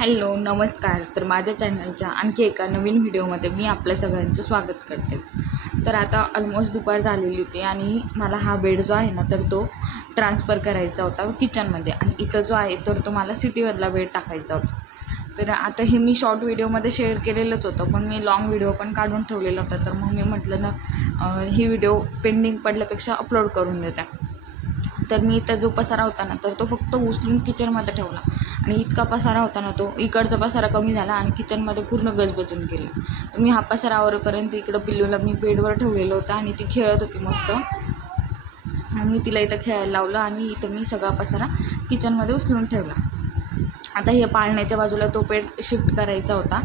Hello नमस्कार. तर माझ्या चॅनलच्या आणखी एका नवीन व्हिडिओमध्ये मी आपल्या सगळ्यांचं स्वागत करते. तर आता ऑलमोस्ट दुपार झालेली होती आणि मला हा बेड जो आहे ना तर तो ट्रान्सफर करायचा होता किचनमध्ये, आणि इथं जो आहे तर तो मला सिटीमधला बेड टाकायचा होता. तर आता हे मी शॉर्ट व्हिडिओमध्ये शेअर केलेलंच होतं, पण मी लॉंग व्हिडिओ पण काढून ठेवलेला होता. तर मग मी म्हटलं ना ही व्हिडिओ पेंडिंग पडल्यापेक्षा अपलोड करून देते. तर मी इथं जो पसारा होता ना तर तो फक्त उचलून किचनमध्ये ठेवला, आणि इतका पसारा होता ना तो इकडचा पसारा कमी झाला आणि किचनमध्ये पूर्ण गजबजून गेलं. तर मी हा पसारा आवरेपर्यंत इकडं पिल्लूला मी बेडवर ठेवलेलं होतं आणि ती खेळत होती मस्त. आणि मी तिला इथं खेळायला लावलं आणि इथं मी सगळा पसारा किचनमध्ये उचलून ठेवला. आता हे पाळण्याच्या बाजूला तो बेड शिफ्ट करायचा होता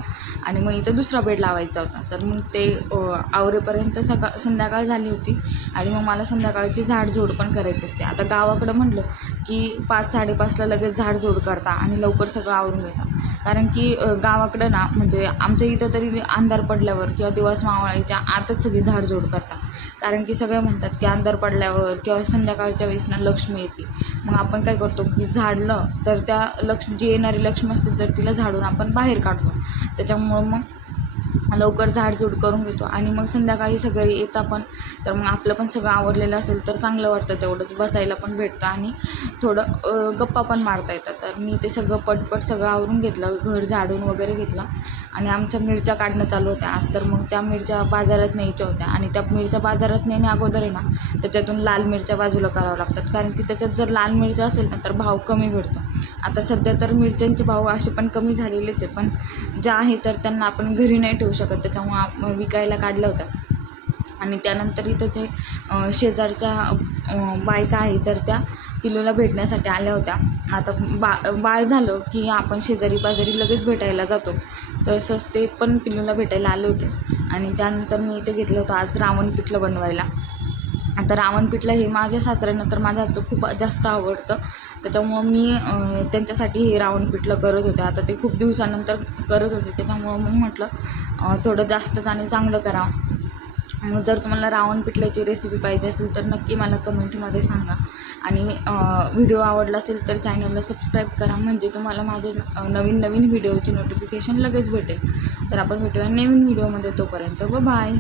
आणि मग इथं दुसरा बेड लावायचा होता. तर मग ते आवरेपर्यंत संध्याकाळ झाली होती आणि मग मला संध्याकाळची झाडझूड पण करायची असते. आता गावाकडं म्हटलं की 5-5:30ला लगेच झाडझूड करता आणि लवकर सगळं आवरून घेता. कारण की गावाकडं ना म्हणजे आमच्या इथं तरी अंधार पडल्यावर किंवा दिवस मावळायच्या आतच सगळी झाडझूड करतात. कारण की सगळे म्हणतात की अंधार पडल्यावर किंवा संध्याकाळच्या वेळेस ना लक्ष्मी येते. मग आपण काय करतो की झाडलं तर त्या जी येणारी लक्ष्मी असते तर तिला झाडून आपण बाहेर काढतो. त्याच्यामुळं मग लवकर झाडझूड करून घेतो आणि मग संध्याकाळी सगळे येतात पण. तर मग आपलं पण सगळं आवरलेलं असेल तर चांगलं वाटतं, तेवढंच बसायला पण भेटतं आणि थोडं गप्पा पण मारता येतात. तर मी ते सगळं पटपट सगळं आवरून घेतलं, घर झाडून वगैरे घेतलं आणि आमच्या मिरच्या काढणं चालू होत्या आज. तर मग त्या मिरच्या बाजारात न्यायच्या होत्या आणि त्या मिरच्या बाजारात नेण्या अगोदर आहे ना त्याच्यातून लाल मिरच्या बाजूला कराव्या लागतात. कारण की त्याच्यात जर लाल मिरच्या असेल ना तर भाव कमी भेटतो. आता सध्या तर मिरच्यांचे भाव असे पण कमी झालेलेच आहे, पण ज्या आहे तर त्यांना आपण घरी नाही ठेवू शकत, त्याच्यामुळं विकायला काढल्या होत्या. आणि त्यानंतर इथं ते शेजारच्या बायका आहे तर त्या पिल्लूला भेटण्यासाठी आल्या होत्या. आता बाळ झालं की आपण शेजारी पाजारी लगेच भेटायला जातो, तसंच ते पण पिल्लूला भेटायला आले होते. आणि त्यानंतर मी इथे घेतलं होतं आज रावण पिठलं बनवायला. आता रावण पिठलं हे माझ्या सासऱ्यांना तर माझ्या हातचं खूप जास्त आवडतं, त्याच्यामुळं मी त्यांच्यासाठी हे रावण पिठलं करत होते. आता ते खूप दिवसानंतर करत होते, त्याच्यामुळं मग म्हटलं थोडं जास्तच आणि चांगलं करावं. मग जर तुम्हाला रावण पिठल्याची रेसिपी पाहिजे असेल तर नक्की मला कमेंटमध्ये सांगा. आणि व्हिडिओ आवडला असेल तर चॅनलला सबस्क्राईब करा, म्हणजे तुम्हाला माझे नवीन नवीन व्हिडिओची नोटिफिकेशन लगेच भेटेल. तर आपण भेटूया नवीन व्हिडिओमध्ये, तोपर्यंत बाय.